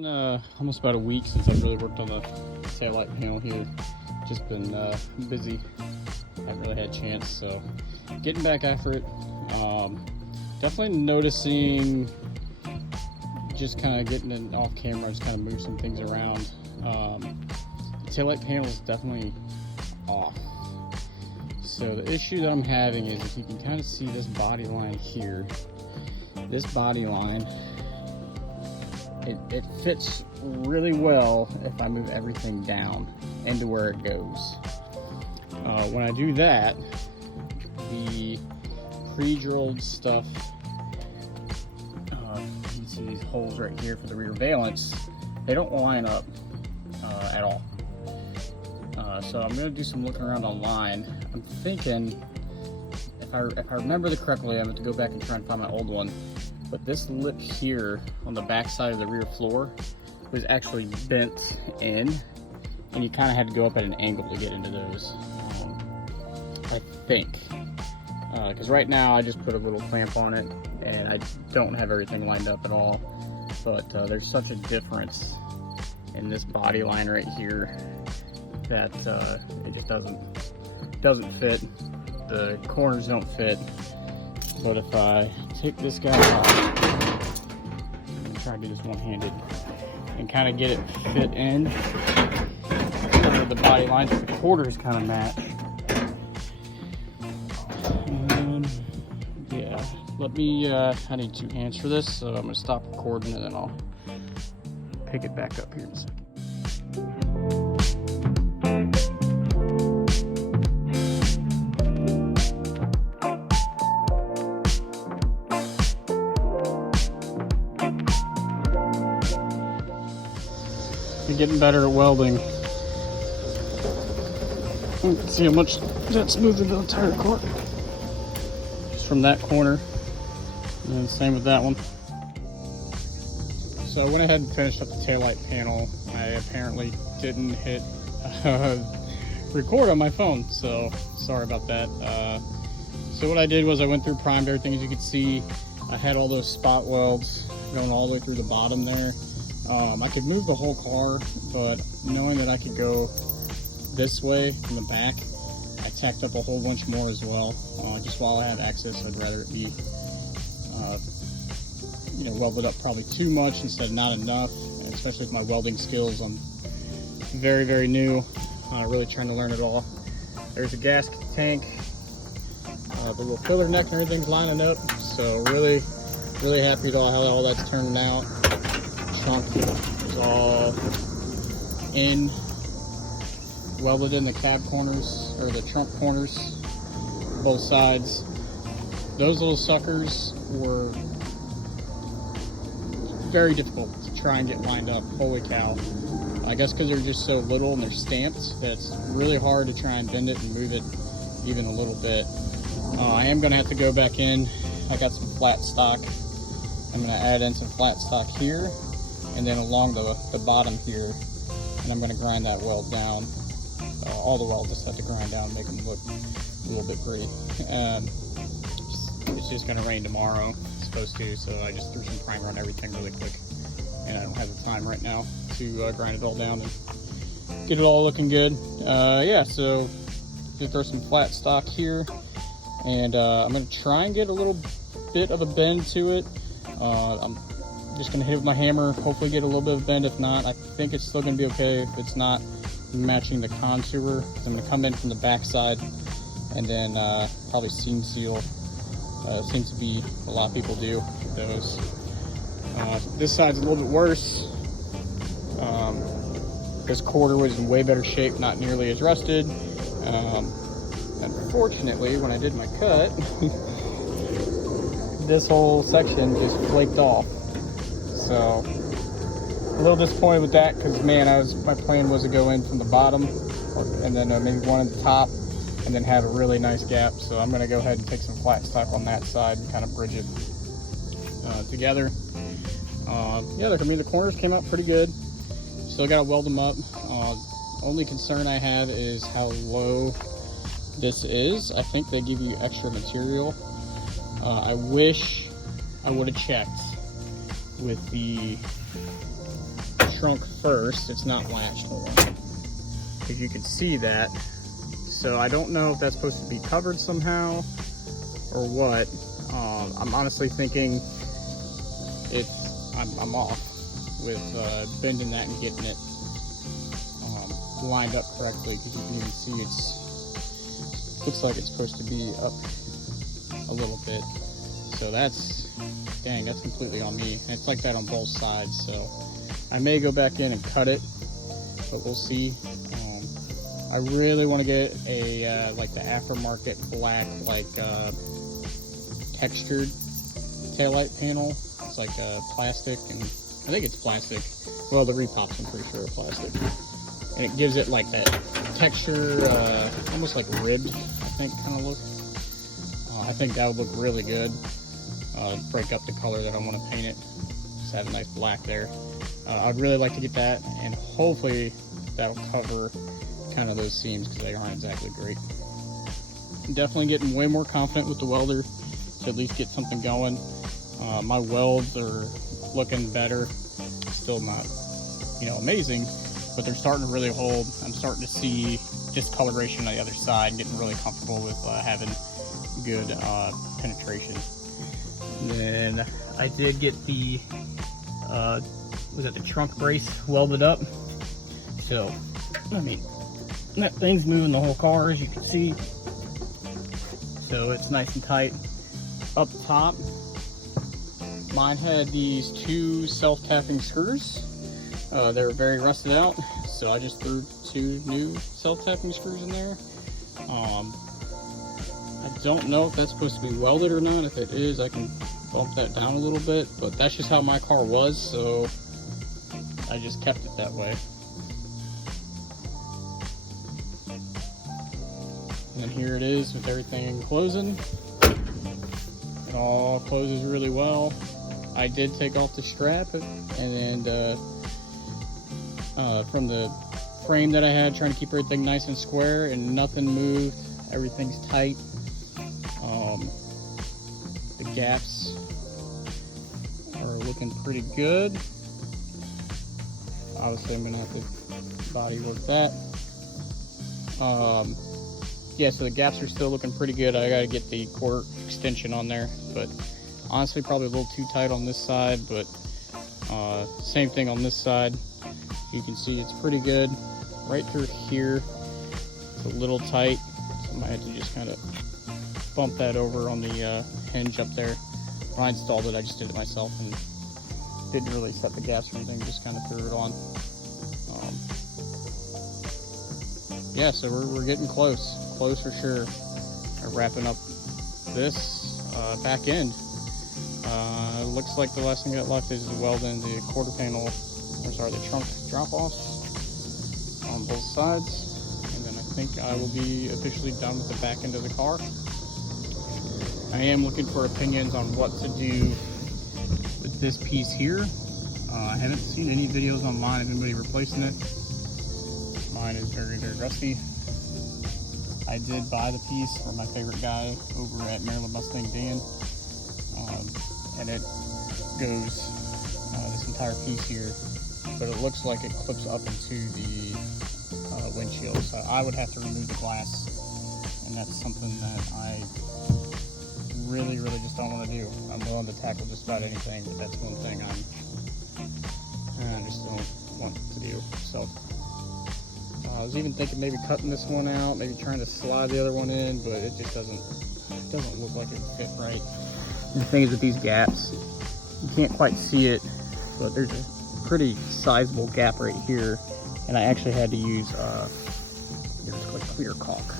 been almost about a week since I've really worked on the taillight panel here. Just been busy. Haven't really had a chance, so getting back after it. Definitely noticing, just kind of getting it off camera, just kind of move some things around. The taillight panel is definitely off. So the issue that I'm having is, if you can kind of see this body line here, this body line, it fits really well if I move everything down into where it goes. When I do that, the pre-drilled stuff, you can see these holes right here for the rear valance, they don't line up at all. So I'm going to do some looking around online. I'm thinking, if I remember correctly, I'm going to go back and try and find my old one. But this lip here on the back side of the rear floor was actually bent in, and you kind of had to go up at an angle to get into those. I think, because right now I just put a little clamp on it, and I don't have everything lined up at all. But there's such a difference in this body line right here that it just doesn't fit. The corners don't fit. But if I take this guy off, I'm gonna try to do this one-handed and kind of get it fit in the body lines. The quarters kind of match. Yeah, let me, I need 2 hands for this, so I'm gonna stop recording and then I'll pick it back up here in a second. Getting better at welding. You can see how much that smoothed the entire court. Just from that corner. And then same with that one. So I went ahead and finished up the taillight panel. I apparently didn't hit record on my phone, so sorry about that. So what I did was I went through, primed everything. As you can see, I had all those spot welds going all the way through the bottom there. I could move the whole car, but knowing that I could go this way from the back, I tacked up a whole bunch more as well. Just while I have access, I'd rather it be, welded up probably too much instead of not enough. And especially with my welding skills, I'm very, very new, really trying to learn it all. There's a gas tank, the little filler neck and everything's lining up. So really, really happy with how all that's turning out. Trunk is all in, welded in the cab corners, or the trunk corners, both sides. Those little suckers were very difficult to try and get lined up. Holy cow. I guess because they're just so little and they're stamped, that it's really hard to try and bend it and move it even a little bit. I am going to have to go back in. I got some flat stock. I'm going to add in some flat stock here, and then along the bottom here, and I'm going to grind that weld down. All the welds just have to grind down and make them look a little bit pretty. It's just going to rain tomorrow, it's supposed to, so I just threw some primer on everything really quick, and I don't have the time right now to grind it all down and get it all looking good. Yeah, so just throw some flat stock here, and I'm going to try and get a little bit of a bend to it. I'm just going to hit with my hammer, hopefully get a little bit of bend. If not, I think it's still going to be okay if it's not matching the contour. I'm going to come in from the back side and then probably seam seal. Seems to be a lot of people do those. This side's a little bit worse. This quarter was in way better shape, not nearly as rusted. Unfortunately, when I did my cut, this whole section just flaked off. So a little disappointed with that, because man, my plan was to go in from the bottom, and then maybe one at the top, and then have a really nice gap. So I'm going to go ahead and take some flat stock on that side and kind of bridge it together. Yeah, the corners came out pretty good. Still got to weld them up. Only concern I have is how low this is. I think they give you extra material. I wish I would have checked with the trunk first. It's not latched. Hold on. Because you can see that. So I don't know if that's supposed to be covered somehow or what. I'm honestly thinking I'm off with bending that and getting it lined up correctly, because you can even see looks like it's supposed to be up a little bit. So that's completely on me. And it's like that on both sides, so I may go back in and cut it, but we'll see. I really want to get a like the aftermarket black, like textured taillight panel. It's like plastic, and I think it's plastic. Well, the repops I'm pretty sure are plastic, and it gives it like that texture, almost like ribbed, I think, kind of look. I think that would look really good. Break up the color that I want to paint it. Just have a nice black there. I'd really like to get that, and hopefully that'll cover kind of those seams, because they aren't exactly great. I'm definitely getting way more confident with the welder to at least get something going. My welds are looking better. Still not, amazing, but they're starting to really hold. I'm starting to see discoloration on the other side and getting really comfortable with having good penetration. And then I did get the the trunk brace welded up. So, that thing's moving the whole car, as you can see. So it's nice and tight. Up top, mine had these 2 self-tapping screws. They were very rusted out, so I just threw 2 new self-tapping screws in there. I don't know if that's supposed to be welded or not. If it is, I can bump that down a little bit, but that's just how my car was, so I just kept it that way. And then here it is with everything closing. It all closes really well. I did take off the strap, and then from the frame that I had, trying to keep everything nice and square, and nothing moved. Everything's tight. The gaps are looking pretty good. Obviously, I'm gonna have to body work that. Yeah, so the gaps are still looking pretty good. I gotta get the quarter extension on there, but honestly, probably a little too tight on this side, but same thing on this side. You can see it's pretty good. Right through here, it's a little tight, so I might have to just kind of bump that over on the hinge up there. When I installed it, I just did it myself and didn't really set the gaps or anything, just kind of threw it on. Yeah, so we're getting close for sure. Wrapping up this back end. Looks like the last thing that left is welding the quarter panel, the trunk drop-offs on both sides, and then I think I will be officially done with the back end of the car. I am looking for opinions on what to do with this piece here. I haven't seen any videos online of anybody replacing it. Mine is very, very rusty. I did buy the piece from my favorite guy over at Maryland Mustang Dan, and it goes this entire piece here, but it looks like it clips up into the windshield, so I would have to remove the glass, and that's something that I really just don't want to do. I'm willing to tackle just about anything, but that's one thing I just don't want to do. So I was even thinking maybe cutting this one out, maybe trying to slide the other one in, but it just doesn't look like it fit right. And the thing is with these gaps, you can't quite see it, but there's a pretty sizable gap right here, and I actually had to use it's called clear caulk.